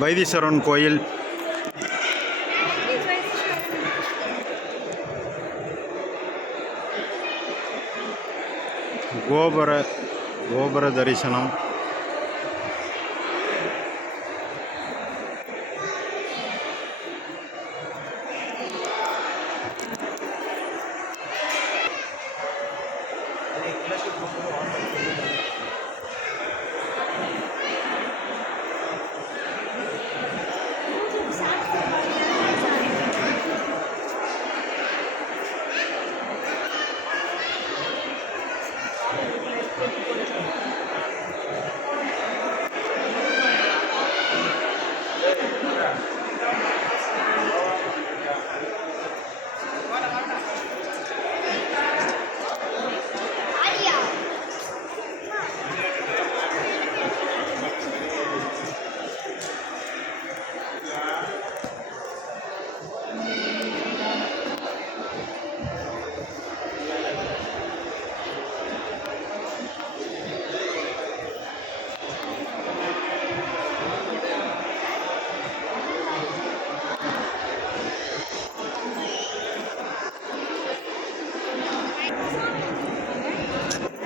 வைத்தீஸ்வரன் கோயில். கோபுர தரிசனம்.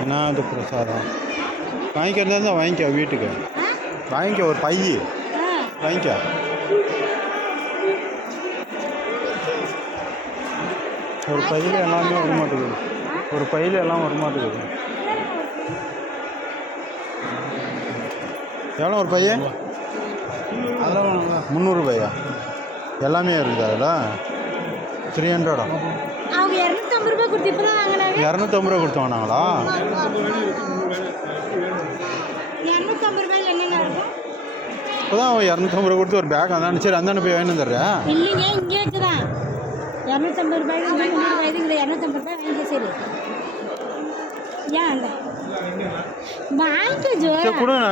என்ன இது பிரசாதம் வாங்கிக்கிறதா இருந்தால் வாங்கிக்க, வீட்டுக்கு வாங்கிக்க, ஒரு பை வாங்கிக்க. ஒரு பையில் எல்லாமே வர மாட்டேங்குது, ஒரு பையில் எல்லாம் வர மாட்டேங்குது. எவ்வளோ ஒரு பையன்? 300 ரூபாயா? எல்லாமே இருக்குது அதில் 300. அவங்க 250 ரூபாய் கொடுத்து இப்போ தான் வாங்கினாங்க. 250 ரூபா கொடுத்து வாங்கினாங்களா? 250 ரூபாயில் என்னென்ன இருக்கும்? இப்போ தான் 250 ரூபா கொடுத்து ஒரு பேக் அந்தானு. சரி, அந்தானு போய் வாங்கி வந்துடுறேன். இல்லைங்க, இங்கே இருக்குதான். 250 ரூபாய்க்கு 300 ரூபாய்க்கு இந்த 250 ரூபாய் வாங்கி. சரி, ஏன் அந்த வாங்கிக்க ஜோரா கொடுங்க.